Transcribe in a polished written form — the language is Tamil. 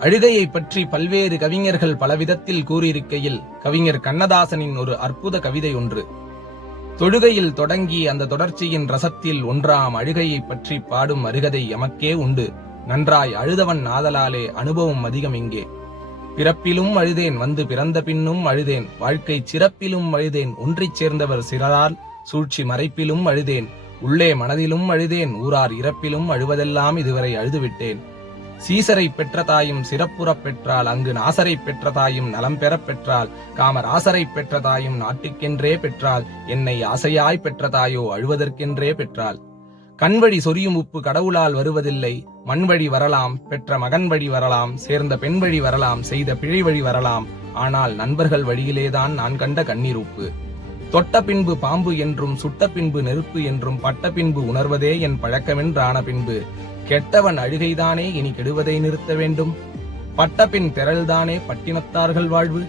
அழுகையை பற்றி பல்வேறு கவிஞர்கள் பலவிதத்தில் கூறியிருக்கையில் கவிஞர் கண்ணதாசனின் ஒரு அற்புத கவிதை ஒன்று. தொழுகையில் தொடங்கி அந்த தொடர்ச்சியின் ரசத்தில் ஒன்றாம் அழுகையை பற்றி பாடும் அருகதை எமக்கே உண்டு. நன்றாய் அழுதவன் ஆதலாலே அனுபவம் அதிகம் இங்கே. பிறப்பிலும் அழுதேன், வந்து பிறந்த பின்னும் அழுதேன், வாழ்க்கை சிறப்பிலும் அழுதேன், ஒன்றிச் சேர்ந்தவர் சிலரால் சூழ்ச்சி மறைப்பிலும் அழுதேன், உள்ளே மனதிலும் அழுதேன், ஊரார் இறப்பிலும் அழுவதெல்லாம் இதுவரை அழுதுவிட்டேன். சீசரை பெற்ற தாயும் சிறப்புறப் பெற்றால், அங்கு நாசரை பெற்ற தாயும் நலம் பெறப் பெற்றால், காமராசரை பெற்ற தாயும் நாட்டுக்கென்றே பெற்றால், என்னை ஆசையாய் பெற்ற தாயோ அழுவதற்கென்றே பெற்றாள். கண்வழி சொரியும் உப்பு கடவுளால் வருவதில்லை, மண்வழி வரலாம், பெற்ற மகன் வழி வரலாம், சேர்ந்த பெண் வழி வரலாம், செய்த பிழை வழி வரலாம், ஆனால் நண்பர்கள் வழியிலேதான் நான் கண்ட கண்ணீர் உப்பு. தொட்ட பின்பு பாம்பு என்றும் சுட்ட பின்பு நெருப்பு என்றும் பட்ட பின்பு உணர்வதே என் பழக்கமென்றான பின்பு, கெட்டவன் அழுகைதானே இனி கெடுவதை நிறுத்த வேண்டும், பட்டபின் திரள்தானே பட்டினத்தார்கள் வாழ்வு.